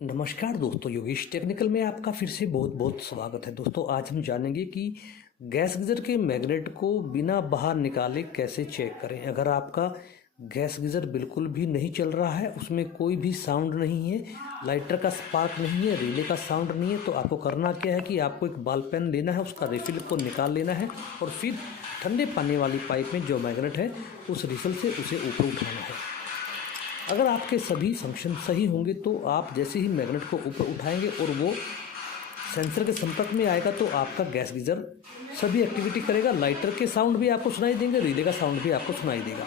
नमस्कार दोस्तों, योगेश टेक्निकल में आपका फिर से बहुत बहुत स्वागत है। दोस्तों आज हम जानेंगे कि गैस गीज़र के मैग्नेट को बिना बाहर निकाले कैसे चेक करें। अगर आपका गैस गीज़र बिल्कुल भी नहीं चल रहा है, उसमें कोई भी साउंड नहीं है, लाइटर का स्पार्क नहीं है, रिले का साउंड नहीं है, तो आपको करना क्या है कि आपको एक बॉल पेन लेना है, उसका रिफिल को निकाल लेना है और फिर ठंडे पानी वाली पाइप में जो मैग्नेट है उस रिफिल से उसे ऊपर उठाना है। अगर आपके सभी फंक्शन सही होंगे तो आप जैसे ही मैग्नेट को ऊपर उठाएंगे और वो सेंसर के संपर्क में आएगा तो आपका गैस गीज़र सभी एक्टिविटी करेगा। लाइटर के साउंड भी आपको सुनाई देंगे, रिले का साउंड भी आपको सुनाई देगा।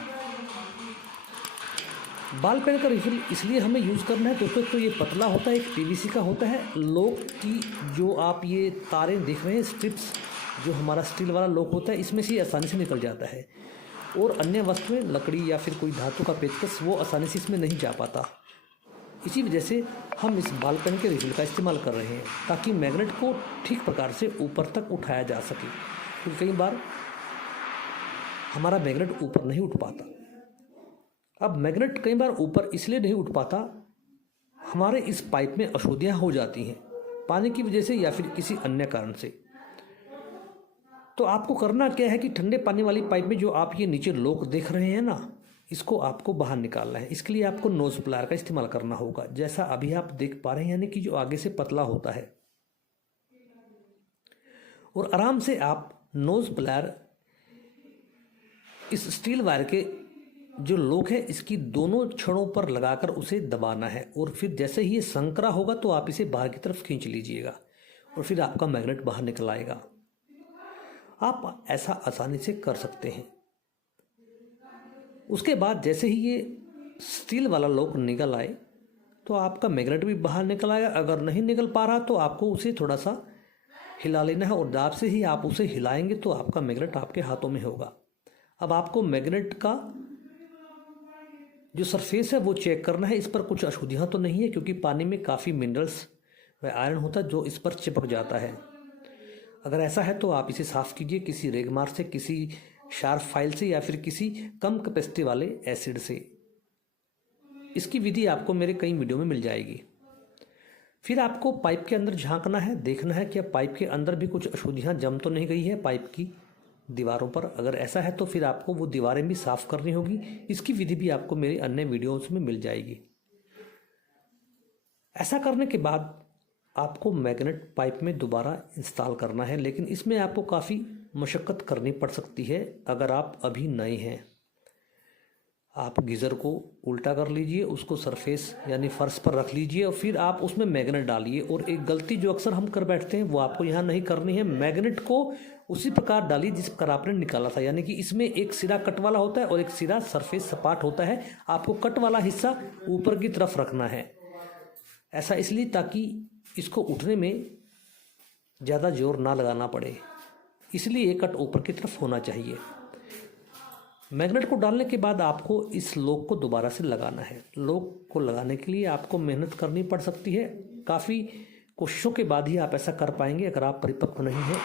बॉल पेन का रिफिल इसलिए हमें यूज़ करना है दोस्तों, तो ये पतला होता है, एक पीवीसी का होता है। लॉक की जो आप ये तारें देख रहे हैं, स्ट्रिप्स, जो हमारा स्टील वाला लॉक होता है, इसमें से आसानी से निकल जाता है और अन्य वस्तुएं, लकड़ी या फिर कोई धातु का पेचकस, वो आसानी से इसमें नहीं जा पाता। इसी वजह से हम इस बॉल पेन के रिफिल का इस्तेमाल कर रहे हैं ताकि मैग्नेट को ठीक प्रकार से ऊपर तक उठाया जा सके, क्योंकि कई बार हमारा मैग्नेट ऊपर नहीं उठ पाता। अब मैग्नेट कई बार ऊपर इसलिए नहीं उठ पाता, हमारे इस पाइप में अशुद्धियाँ हो जाती हैं पानी की वजह से या फिर किसी अन्य कारण से। तो आपको करना क्या है कि ठंडे पानी वाली पाइप में जो आप ये नीचे लॉक देख रहे हैं ना, इसको आपको बाहर निकालना है। इसके लिए आपको नोज प्लायर का इस्तेमाल करना होगा, जैसा अभी आप देख पा रहे हैं, यानी कि जो आगे से पतला होता है। और आराम से आप नोज प्लायर इस स्टील वायर के जो लॉक है इसकी दोनों छड़ों पर लगाकर उसे दबाना है और फिर जैसे ही ये संकरा होगा तो आप इसे बाहर की तरफ खींच लीजिएगा और फिर आपका मैग्नेट बाहर निकल आएगा। आप ऐसा आसानी से कर सकते हैं। उसके बाद जैसे ही ये स्टील वाला लॉक निकल आए तो आपका मैग्नेट भी बाहर निकल आएगा। अगर नहीं निकल पा रहा तो आपको उसे थोड़ा सा हिला लेना है और दाब से ही आप उसे हिलाएंगे तो आपका मैग्नेट आपके हाथों में होगा। अब आपको मैग्नेट का जो सरफेस है वो चेक करना है, इस पर कुछ अशुद्धियाँ तो नहीं है, क्योंकि पानी में काफ़ी मिनरल्स व आयरन होता है जो इस पर चिपक जाता है। अगर ऐसा है तो आप इसे साफ़ कीजिए किसी रेगमार से, किसी शार्प फाइल से या फिर किसी कम कैपेसिटी वाले एसिड से। इसकी विधि आपको मेरे कई वीडियो में मिल जाएगी। फिर आपको पाइप के अंदर झांकना है, देखना है कि पाइप के अंदर भी कुछ अशुद्धियाँ जम तो नहीं गई है पाइप की दीवारों पर। अगर ऐसा है तो फिर आपको वो दीवारें भी साफ़ करनी होगी। इसकी विधि भी आपको मेरे अन्य वीडियोज़ में मिल जाएगी। ऐसा करने के बाद आपको मैग्नेट पाइप में दोबारा इंस्टॉल करना है, लेकिन इसमें आपको काफ़ी मशक्क़त करनी पड़ सकती है। अगर आप अभी नए हैं, आप गीज़र को उल्टा कर लीजिए, उसको सरफेस यानी फर्श पर रख लीजिए और फिर आप उसमें मैग्नेट डालिए। और एक गलती जो अक्सर हम कर बैठते हैं वो आपको यहाँ नहीं करनी है। मैग्नेट को उसी प्रकार डालिए जिस प्रकार आपने निकाला था, यानी कि इसमें एक सिरा कट वाला होता है और एक सिरा सरफेस सपाट होता है। आपको कट वाला हिस्सा ऊपर की तरफ रखना है। ऐसा इसलिए ताकि इसको उठने में ज़्यादा जोर ना लगाना पड़े, इसलिए कट ऊपर की तरफ होना चाहिए। मैग्नेट को डालने के बाद आपको इस लॉक को दोबारा से लगाना है। लॉक को लगाने के लिए आपको मेहनत करनी पड़ सकती है, काफ़ी कोशिशों के बाद ही आप ऐसा कर पाएंगे अगर आप परिपक्व नहीं हैं।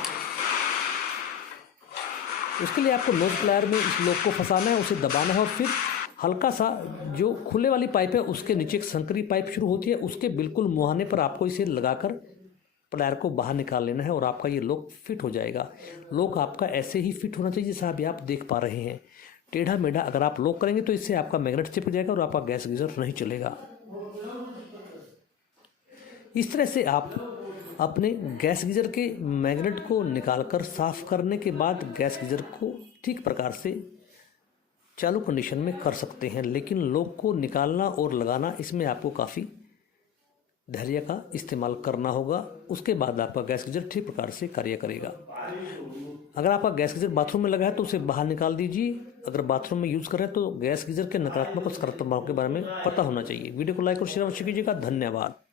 उसके लिए आपको नोज प्लायर में इस लॉक को फंसाना है, उसे दबाना है और फिर हल्का सा जो खुले वाली पाइप है उसके नीचे एक संकरी पाइप शुरू होती है, उसके बिल्कुल मुहाने पर आपको इसे लगाकर प्लायर को बाहर निकाल लेना है और आपका ये लॉक फिट हो जाएगा। लॉक आपका ऐसे ही फिट होना चाहिए जैसा अभी आप देख पा रहे हैं। टेढ़ा मेढ़ा अगर आप लॉक करेंगे तो इससे आपका मैग्नेट चिपक जाएगा और आपका गैस गीज़र नहीं चलेगा। इस तरह से आप अपने गैस गीज़र के मैग्नेट को निकालकर साफ़ करने के बाद गैस गीज़र को ठीक प्रकार से चालू कंडीशन में कर सकते हैं। लेकिन लॉक को निकालना और लगाना, इसमें आपको काफ़ी धैर्य का इस्तेमाल करना होगा। उसके बाद आपका गैस गीज़र ठीक प्रकार से कार्य करेगा। अगर आपका गैस गीज़र बाथरूम में लगा है तो उसे बाहर निकाल दीजिए। अगर बाथरूम में यूज़ कर रहे हैं तो गैस गीज़र के नकारात्मक और सकारात्मक के बारे में पता होना चाहिए। वीडियो को लाइक और शेयर अवश्य कीजिएगा। धन्यवाद।